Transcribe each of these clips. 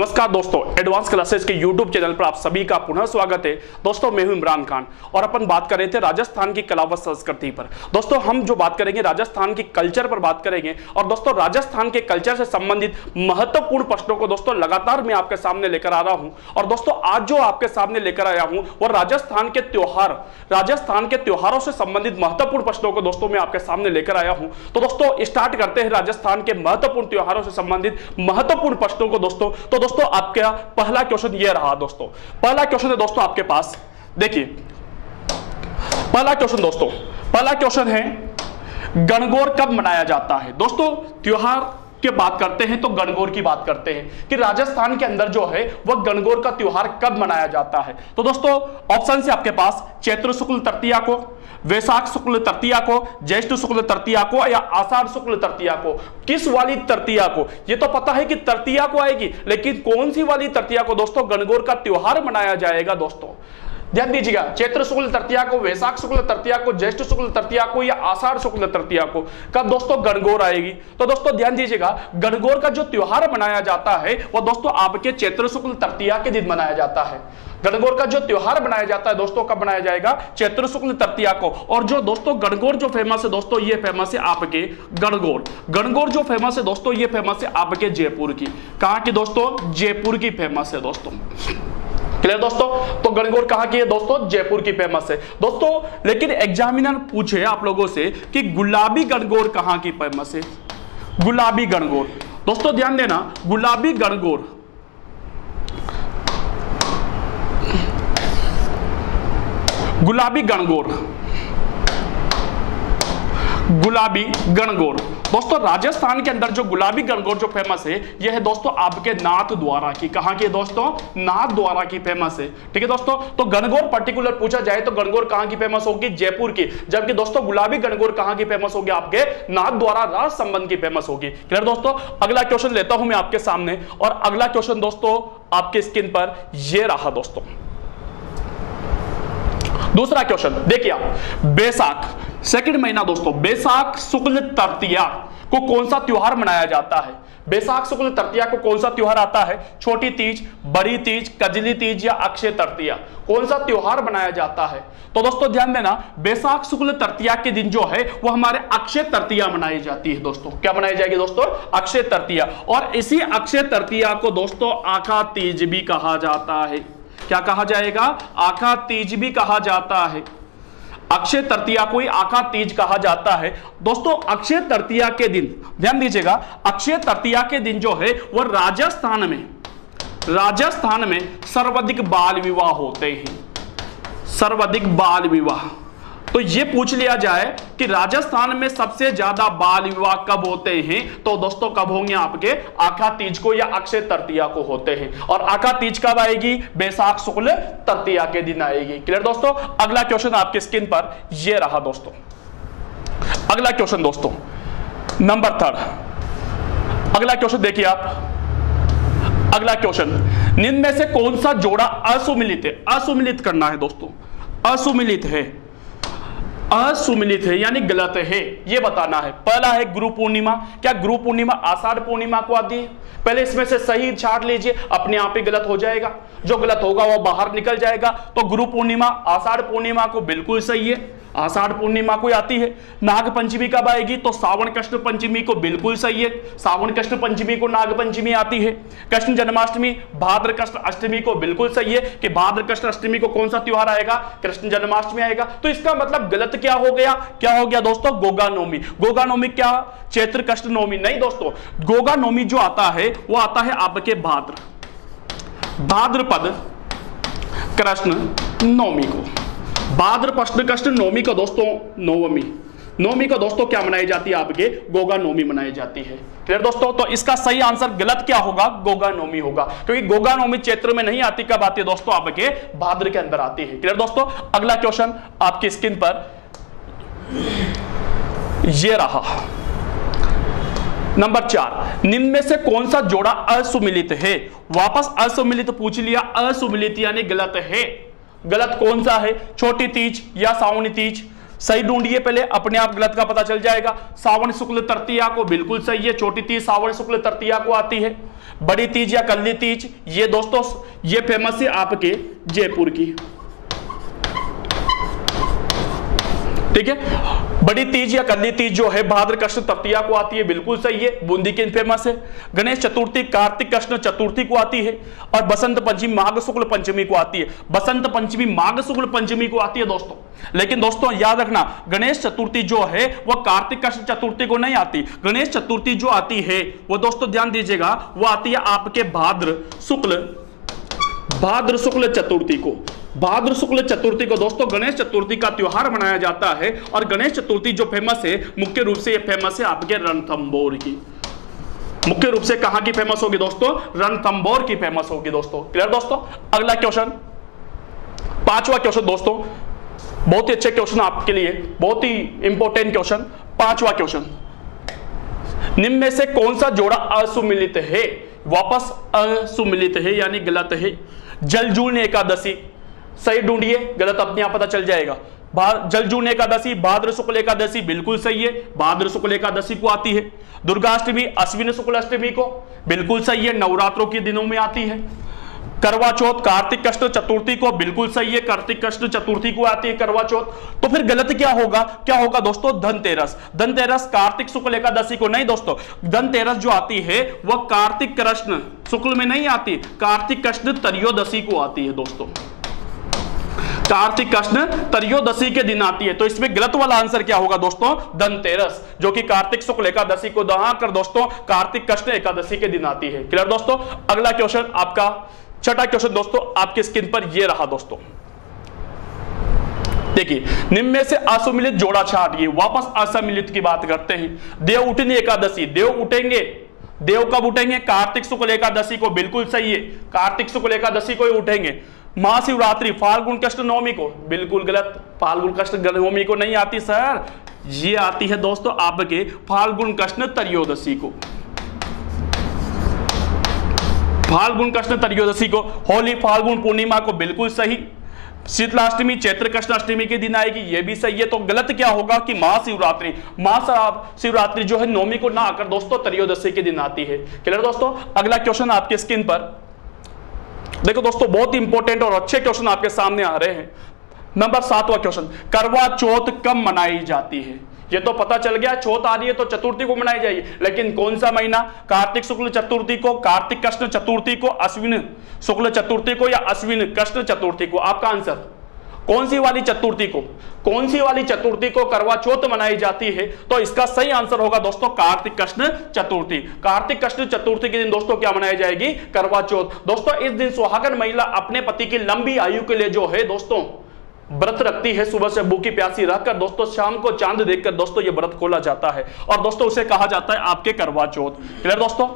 नमस्कार दोस्तों, advance classes के YouTube चैनल पर आप सभी का पुनः स्वागत है। दोस्तों मैं हूं इमरान खान और अपन बात कर रहे थे राजस्थान की कला व संस्कृति पर। दोस्तों हम जो बात करेंगे राजस्थान की कल्चर पर बात करेंगे और दोस्तों राजस्थान के कल्चर से संबंधित महत्वपूर्ण प्रश्नों को दोस्तों लगातार मैं आपके सामने लेकर आ रहा हूं। और दोस्तों आज जो आपके सामने लेकर आया हूं वो राजस्थान के त्योहारों से संबंधित महत्वपूर्ण प्रश्नों को दोस्तों मैं आपके सामने लेकर आया हूं। तो दोस्तों स्टार्ट करते हैं राजस्थान के महत्वपूर्ण त्योहारों से संबंधित महत्वपूर्ण प्रश्नों को दोस्तों। तो दोस्तों आपका पहला क्वेश्चन ये रहा दोस्तों। पहला क्वेश्चन है दोस्तों आपके पास, देखिए पहला क्वेश्चन है गणगौर कब मनाया जाता है। दोस्तों त्योहार की बात करते हैं तो गणगौर की बात करते हैं कि राजस्थान के अंदर जो है वह गणगौर का त्योहार कब मनाया जाता है। तो दोस्तों ऑप्शन से आपके पास चैत्र शुक्ल तृतीया को, वैशाख शुक्ल तृतीया को, ज्येष्ठ शुक्ल तृतीया को या आषाढ़ शुक्ल तृतीया को। किस वाली तृतीया को, ये तो पता है कि तृतीया को आएगी, लेकिन कौन सी वाली तृतीया को दोस्तों गणगौर का त्योहार मनाया जाएगा। दोस्तों ध्यान दीजिएगा, चैत्र शुक्ल तृतीया को, वैशाख शुक्ल तृतीया को, ज्येष्ठ शुक्ल तृतीया को या आषाढ़ शुक्ल तृतीया को कब दोस्तों गणगौर आएगी। तो दोस्तों ध्यान दीजिएगा, गणगौर का जो त्योहार मनाया जाता है वह दोस्तों आपके चैत्र शुक्ल तृतीया के दिन मनाया जाता है। गणगौर का जो त्योहार मनाया जाता है दोस्तों कब मनाया जाएगा, चैत्र शुक्ल तृतीया को। और जो दोस्तों गणगौर जो फेमस है दोस्तों, ये फेमस है आपके गणगौर जो फेमस है दोस्तों, ये फेमस है आपके जयपुर की। कहां की दोस्तों, जयपुर की फेमस है दोस्तों। क्लियर दोस्तों, तो गणगौर कहां की है दोस्तों, जयपुर की फेमस है दोस्तों। लेकिन एग्जामिनर पूछे आप लोगों से कि गुलाबी गणगौर कहां की फेमस है। गुलाबी गणगौर दोस्तों ध्यान देना, गुलाबी गणगौर दोस्तों राजस्थान के अंदर जो गुलाबी गणगौर जो फेमस है यह है दोस्तों आपके नाथ द्वारा की। कहां की दोस्तों, नाथ द्वारा की फेमस है। ठीक है दोस्तों, तो गणगौर पर्टिकुलर पूछा जाए तो गणगौर कहां की फेमस होगी, जयपुर की। जबकि दोस्तों गुलाबी गणगौर कहां की फेमस होगी, आपके नाथ द्वारा राज संबंध की फेमस होगी। क्लियर दोस्तों, अगला क्वेश्चन लेता हूं मैं आपके सामने और अगला क्वेश्चन दोस्तों आपके स्क्रीन पर यह रहा दोस्तों। दूसरा क्वेश्चन देखिए आप, बैसाख सेकंड महीना दोस्तों, बैसाख शुक्ल तृतीया को कौन सा त्योहार मनाया जाता है। बैसाख शुक्ल तृतीया को कौन सा त्योहार आता है, छोटी तीज, बड़ी तीज, कजली तीज या अक्षय तृतीया, कौन सा त्योहार मनाया जाता है। तो दोस्तों ध्यान देना, बैसाख शुक्ल तृतीया के दिन जो है वो हमारे अक्षय तृतीया मनाई जाती है दोस्तों। क्या मनाई जाएगी दोस्तों, अक्षय तृतीया। और इसी अक्षय तृतीया को दोस्तों आखा तीज भी कहा जाता है। क्या कहा जाएगा, आखा तीज भी कहा जाता है। अक्षय तृतीया को ही आखा तीज कहा जाता है दोस्तों। अक्षय तृतीया के दिन ध्यान दीजिएगा, अक्षय तृतीया के दिन जो है वह राजस्थान में सर्वाधिक बाल विवाह होते हैं। सर्वाधिक बाल विवाह, तो ये पूछ लिया जाए कि राजस्थान में सबसे ज्यादा बाल विवाह कब होते हैं, तो दोस्तों कब होंगे, आपके आखा तीज को या अक्षय तृतीया को होते हैं। और आखा तीज कब आएगी, बैसाख शुक्ल तृतीया के दिन आएगी। क्लियर दोस्तों, अगला क्वेश्चन आपके स्क्रीन पर यह रहा दोस्तों। अगला क्वेश्चन दोस्तों नंबर 3, अगला क्वेश्चन देखिए आप। अगला क्वेश्चन, निम्न में से कौन सा जोड़ा असुमिलित है। असुमिलित करना है दोस्तों, असुमिलित है यानी गलत है, यह बताना है। पहला है गुरु पूर्णिमा। क्या गुरु पूर्णिमा आषाढ़ पूर्णिमा को आती है। पहले इसमें से सही छाट लीजिए, अपने आप ही गलत हो जाएगा, जो गलत होगा वो बाहर निकल जाएगा। तो गुरु पूर्णिमा आषाढ़ पूर्णिमा को बिल्कुल सही है, आषाढ़ पूर्णिमा को आती है। नाग पंचमी कब आएगी, तो श्रावण कृष्ण पंचमी को बिल्कुल सही है, श्रावण कृष्ण पंचमी को नाग पंचमी आती है। कृष्ण जन्माष्टमी भाद्र कृष्ण अष्टमी को बिल्कुल सही है कि भाद्र कृष्ण अष्टमी को कौन सा त्योहार आएगा, कृष्ण जन्माष्टमी आएगा। तो इसका मतलब गलत क्या हो गया दोस्तों, गोगा नवमी। गोगा नवमी क्या, चैत्र कृष्ण नवमी नहीं दोस्तों। गोगा नवमी जो आता है वो आता है आपके भाद्रपद कृष्ण नवमी को। भाद्रपद कृष्ण नवमी को दोस्तों नवमी को दोस्तों क्या मनाई जाती है, आपके गोगा नवमी मनाई जाती है। क्लियर दोस्तों, तो इसका सही आंसर गलत क्या होगा, गोगा नवमी होगा, क्योंकि गोगा नवमी चैत्र में नहीं आती, कब आती है दोस्तों, आपके भाद्र के अंदर आती है। क्लियर दोस्तों, अगला क्वेश्चन आपकी स्क्रीन पर यह रहा नंबर 4, निम्न में से कौन सा जोड़ा असुमिलित है। वापस असुमिलित पूछ लिया, असुमिलित यानी गलत है। गलत कौन सा है, छोटी तीज या सावनी तीज, सही ढूंढिए पहले, अपने आप गलत का पता चल जाएगा। सावन शुक्ल तृतीया को बिल्कुल सही है, छोटी तीज सावन शुक्ल तृतीया को आती है। बड़ी तीज या कल्ली तीज, ये दोस्तों ये फेमस है आपके जयपुर की, ठीक है। बड़ी तीज या कल्ली तीज जो है भाद्र कृष्ण तृतीया को आती है, बिल्कुल सही है, बूंदी की फेमस है। गणेश चतुर्थी कार्तिक कृष्ण चतुर्थी को आती है, और बसंत पंचमी माघ शुक्ल पंचमी को आती है। बसंत पंचमी माघ शुक्ल पंचमी को आती है दोस्तों। लेकिन दोस्तों याद रखना, गणेश चतुर्थी जो है वह कार्तिक कृष्ण चतुर्थी को नहीं आती। गणेश चतुर्थी जो आती है वो दोस्तों ध्यान दीजिएगा, वो आती है आपके भाद्र शुक्ल चतुर्थी को। भाद्र शुक्ल चतुर्थी को दोस्तों गणेश चतुर्थी का त्योहार मनाया जाता है। और गणेश चतुर्थी जो फेमस है, मुख्य रूप से ये फेमस है आपके रणथंभौर की। मुख्य रूप से कहां की फेमस होगी दोस्तों? रणथंभौर की फेमस होगी दोस्तों। क्लियर दोस्तों? अगला क्वेश्चन, पांचवा क्वेश्चन दोस्तों, बहुत ही अच्छे क्वेश्चन आपके लिए, बहुत ही इंपॉर्टेंट क्वेश्चन। पांचवा क्वेश्चन, निम्न में से कौन सा जोड़ा असुमिलित है? वापस असुमिलित है यानी गलत है। जलजून एकादशी, सही ढूंढिए, गलत अपने आप पता चल जाएगा। जलजून एकादशी भाद्र शुक्ल एकादशी, बिल्कुल सही है, भाद्र शुक्ल एकादशी को आती है। दुर्गाष्टमी अश्विन शुक्ल अष्टमी को, बिल्कुल सही है, नवरात्रों के दिनों में आती है। करवा चौथ कार्तिक कृष्ण चतुर्थी को, बिल्कुल सही है, कार्तिक कृष्ण चतुर्थी को आती है करवा चौथ। तो फिर गलत क्या होगा? क्या होगा दोस्तों? धनतेरस। धनतेरस कार्तिक शुक्ल एकादशी को नहीं दोस्तों, धनतेरस जो आती है वह कार्तिक कृष्ण शुक्ल में नहीं आती, कार्तिक कृष्ण त्रयोदशी को आती है दोस्तों। कार्तिक कृष्ण त्रयोदशी के दिन आती है। तो इसमें गलत वाला आंसर क्या होगा दोस्तों? धनतेरस, जो कि कार्तिक शुक्ल एकादशी को दहाकर दोस्तों कार्तिक कृष्ण एकादशी के दिन आती है। क्लियर दोस्तों? अगला क्वेश्चन आपका छठा क्वेश्चन दोस्तों आपके स्क्रीन पर ये रहा दोस्तों। देखिए, निम्न में से असुमिलित जोड़ा छाटिए। वापस असमिलित की बात करते हैं। देव उठनी एकादशी, देव उठेंगे, देव कब उठेंगे? कार्तिक शुक्ल एकादशी को, बिल्कुल सही है, कार्तिक शुक्ल एकादशी को ही उठेंगे। महाशिवरात्रि फाल्गुन कृष्ण नवमी को, बिल्कुल गलत, फाल्गुन कृष्ण नवमी को नहीं आती सर, ये आती है दोस्तों आपके फाल्गुन कृष्ण त्रयोदशी को, फाल्गुन कृष्ण त्रयोदशी को। होली फाल्गुन पूर्णिमा को, बिल्कुल सही। शीतलाष्टमी चैत्र कृष्ण अष्टमी के दिन आएगी, ये भी सही है। तो गलत क्या होगा कि महाशिवरात्रि, महाशिवरात्रि जो है नवमी को ना आकर दोस्तों त्रयोदशी के दिन आती है। क्लियर दोस्तों? अगला क्वेश्चन आपके स्क्रीन पर देखो दोस्तों, बहुत इंपॉर्टेंट और अच्छे क्वेश्चन आपके सामने आ रहे हैं। नंबर 7वां क्वेश्चन, करवा चौथ कब मनाई जाती है? ये तो पता चल गया, चौथ आ रही है तो चतुर्थी को मनाई जाएगी, लेकिन कौन सा महीना? कार्तिक शुक्ल चतुर्थी को, कार्तिक कृष्ण चतुर्थी को, अश्विन शुक्ल चतुर्थी को, या अश्विन कृष्ण चतुर्थी को? आपका आंसर कौन सी वाली चतुर्थी को, कौन सी वाली चतुर्थी को करवा चौथ मनाई जाती है? तो इसका सही आंसर होगा दोस्तों कार्तिक कृष्ण चतुर्थी। कार्तिक कृष्ण चतुर्थी के दिन दोस्तों क्या मनाई जाएगी? करवा चौथ। दोस्तों इस दिन सुहागन महिला अपने पति की लंबी आयु के लिए जो है दोस्तों व्रत रखती है, सुबह से भूखी प्यासी रहकर दोस्तों शाम को चांद देखकर दोस्तों ये व्रत खोला जाता है, और दोस्तों उसे कहा जाता है आपके करवा चौथ। क्लियर दोस्तों?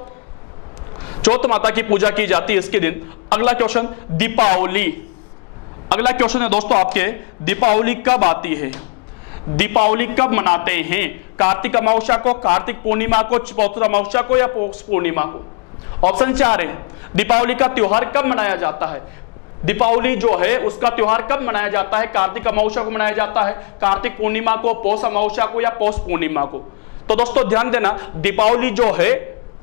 चौथ माता की पूजा की जाती है इसके दिन। अगला क्वेश्चन, दीपावली। अगला क्वेश्चन है दोस्तों आपके, दीपावली कब आती है? दीपावली कब मनाते हैं? कार्तिक अमावस्या को, कार्तिक पूर्णिमा को, पौष अमावस्या को, या पौष पूर्णिमा को? ऑप्शन 4 है। दीपावली का त्योहार कब मनाया जाता है? दीपावली जो है उसका त्योहार कब मनाया जाता है? कार्तिक अमावस्या को मनाया जाता है, कार्तिक पूर्णिमा को, पौष अमावस्या को, या पौष पूर्णिमा को? तो दोस्तों ध्यान देना, दीपावली जो है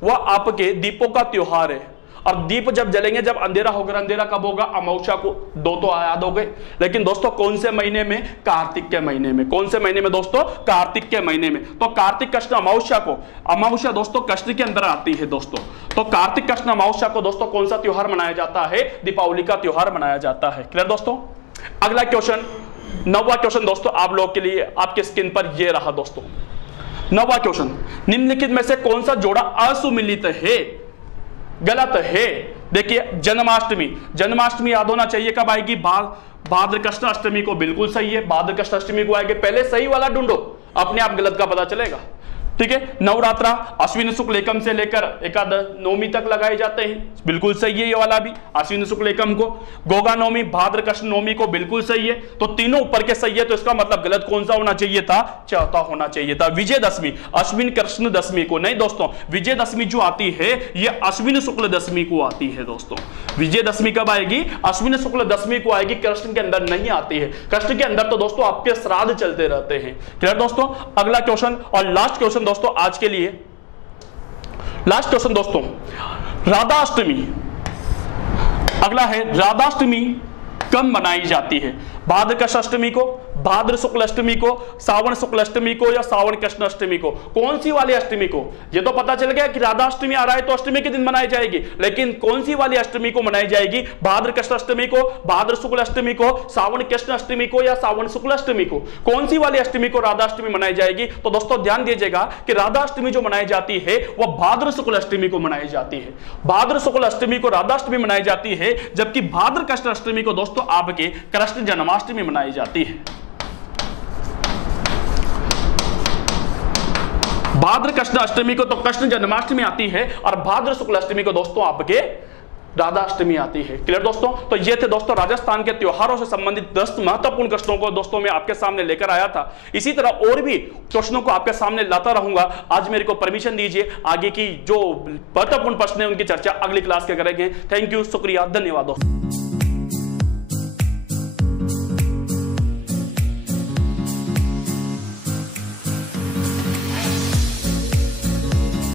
वह आपके दीपों का त्योहार है, और दीप जब जलेंगे जब अंधेरा होगा। अंधेरा कब होगा? अमावस्या को। दो तो याद हो गए, लेकिन दोस्तों कौन से महीने में? कार्तिक के महीने में। कौन से महीने में दोस्तों? कार्तिक के महीने में। तो कार्तिक कृष्ण अमावस्या को, अमावस्या दोस्तों कृष्ण के अंदर आती है दोस्तों, तो कार्तिक कृष्ण अमावस्या को दोस्तों कौन सा त्योहार मनाया जाता है? दीपावली का त्योहार मनाया जाता है। क्लियर दोस्तों? अगला क्वेश्चन, 9वां क्वेश्चन दोस्तों आप लोगों के लिए आपके स्क्रीन पर यह रहा दोस्तों। 9वां क्वेश्चन, निम्नलिखित में से कौन सा जोड़ा असुमिलित है? गलत है। देखिए, जन्माष्टमी, जन्माष्टमी याद होना चाहिए कब आएगी? भाद्र कृष्ण अष्टमी को, बिल्कुल सही है, भाद्र कृष्ण अष्टमी को आएगी। पहले सही वाला ढूंढो, अपने आप गलत का पता चलेगा। ठीक है। नवरात्रा अश्विन शुक्ल एकम से लेकर एकादश नवमी तक लगाए जाते हैं, बिल्कुल सही है ये वाला भी, अश्विन शुक्ल एकम को। गोगा नवमी, भाद्र कृष्ण नवमी को, बिल्कुल सही है। तो तीनों ऊपर के सही है, तो इसका मतलब गलत कौन सा होना चाहिए था? चौथा होना चाहिए था, विजयदशमी, अश्विन कृष्ण दशमी को नहीं दोस्तों। विजयदशमी जो आती है ये अश्विन शुक्ल दशमी को आती है दोस्तों। विजयदशमी कब आएगी? अश्विन शुक्ल दशमी को आएगी, कृष्ण के अंदर नहीं आती है। कृष्ण के अंदर तो दोस्तों आपके श्राद्ध चलते रहते हैं। क्लियर दोस्तों? अगला क्वेश्चन और लास्ट क्वेश्चन दोस्तों आज के लिए, लास्ट क्वेश्चन दोस्तों, राधाष्टमी। अगला है राधाष्टमी कब मनाई जाती है? भाद्र कृष्ण अष्टमी को, भाद्र शुक्ल अष्टमी को, सावन शुक्ल अष्टमी को, या सावन कृष्ण अष्टमी को? कौन सी वाली अष्टमी को? ये तो पता चल गया कि राधा अष्टमी आ रहा है तो अष्टमी के दिन मनाई जाएगी, लेकिन कौन सी वाली अष्टमी को मनाई जाएगी? भाद्र कृष्ण अष्टमी को, भाद्र शुक्ल अष्टमी को, सावन कृष्ण अष्टमी को, या सावन शुक्ल अष्टमी को? कौन सी वाली अष्टमी को राधा अष्टमी मनाई जाएगी? तो दोस्तों ध्यान दीजिएगा कि राधा अष्टमी जो मनाई जाती है वह भाद्र शुक्ल अष्टमी को मनाई जाती है। भाद्र शुक्ल अष्टमी को राधा अष्टमी मनाई जाती है, जबकि भाद्र कृष्ण अष्टमी को दोस्तों आपके कृष्ण जन्माष्टमी मनाई जाती है। भाद्र कृष्ण अष्टमी को तो कृष्ण जन्माष्टमी आती है, और भाद्र शुक्ल अष्टमी को दोस्तों आपके राधा अष्टमी आती है। क्लियर दोस्तों? तो ये थे दोस्तों राजस्थान के त्योहारों से संबंधित 10 महत्वपूर्ण क्वेश्चनों को दोस्तों मैं आपके सामने लेकर आया था। इसी तरह और भी क्वेश्चनों को आपके सामने लाता रहूंगा। आज मेरे को परमिशन दीजिए, आगे की जो महत्वपूर्ण प्रश्न है उनकी चर्चा अगली क्लास के करेंगे। थैंक यू, शुक्रिया, धन्यवाद दोस्तों।